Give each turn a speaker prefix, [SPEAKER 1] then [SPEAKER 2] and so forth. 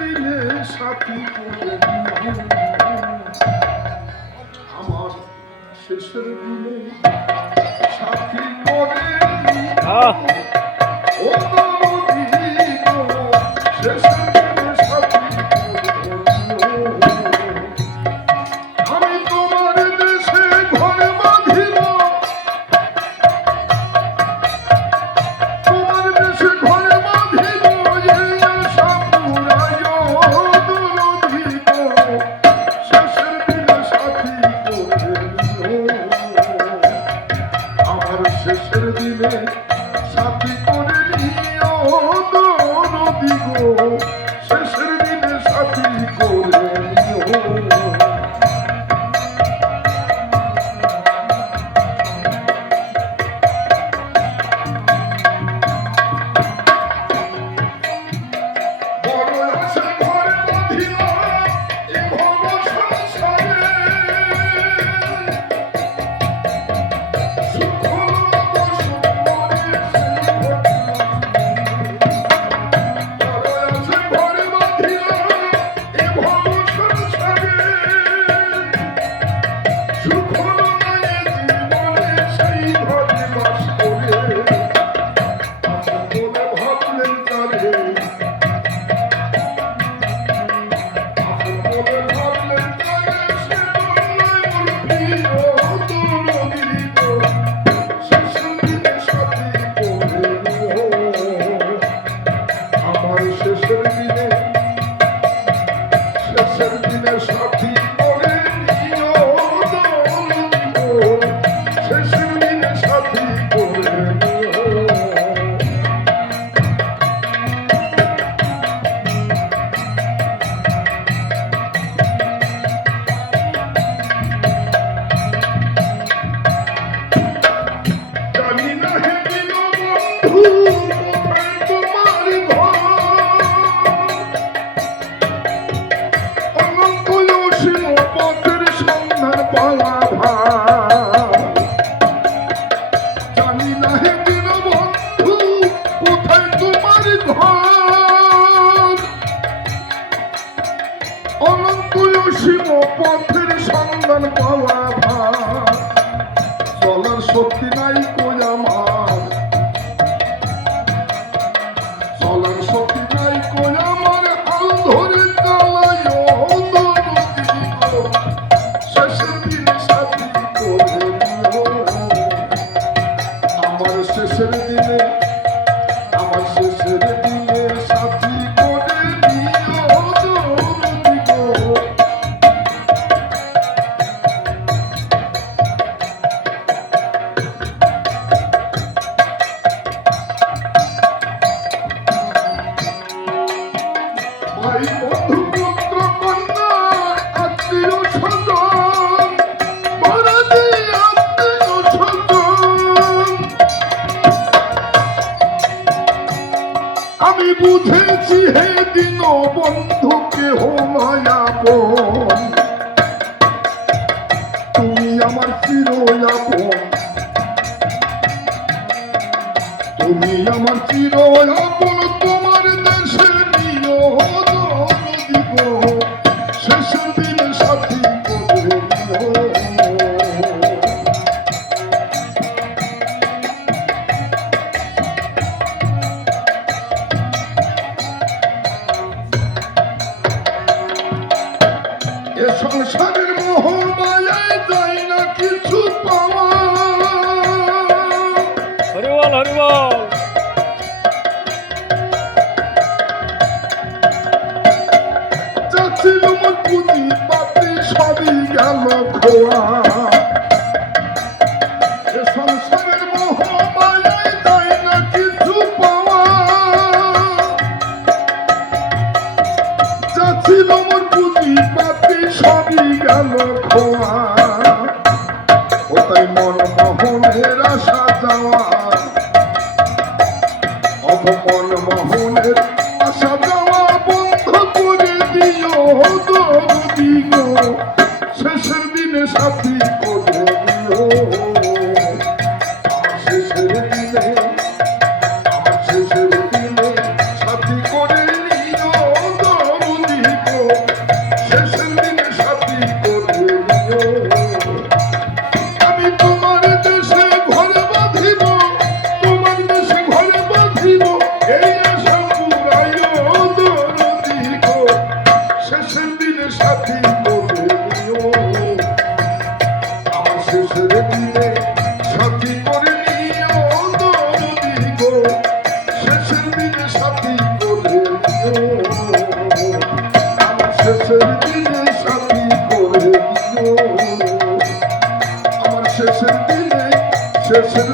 [SPEAKER 1] মিলে সাথী আমার শেষের দিনে সাথী করে মিলে সাথী করে নিও নদী গো শেষের দিনে সাথী করে Super. বন্ধু কেহ না ছিল পুঁজি পাতি সবই গেল খোয়া। সংসারের মোহমায় দেয় না কিছু পাওয়া? যা ছিল মোর পুঁজি পাতি সবই গেল খোয়া। ও তাই মন মোহনের আশা যাওয়া। হাসর দিনে সাথী Church of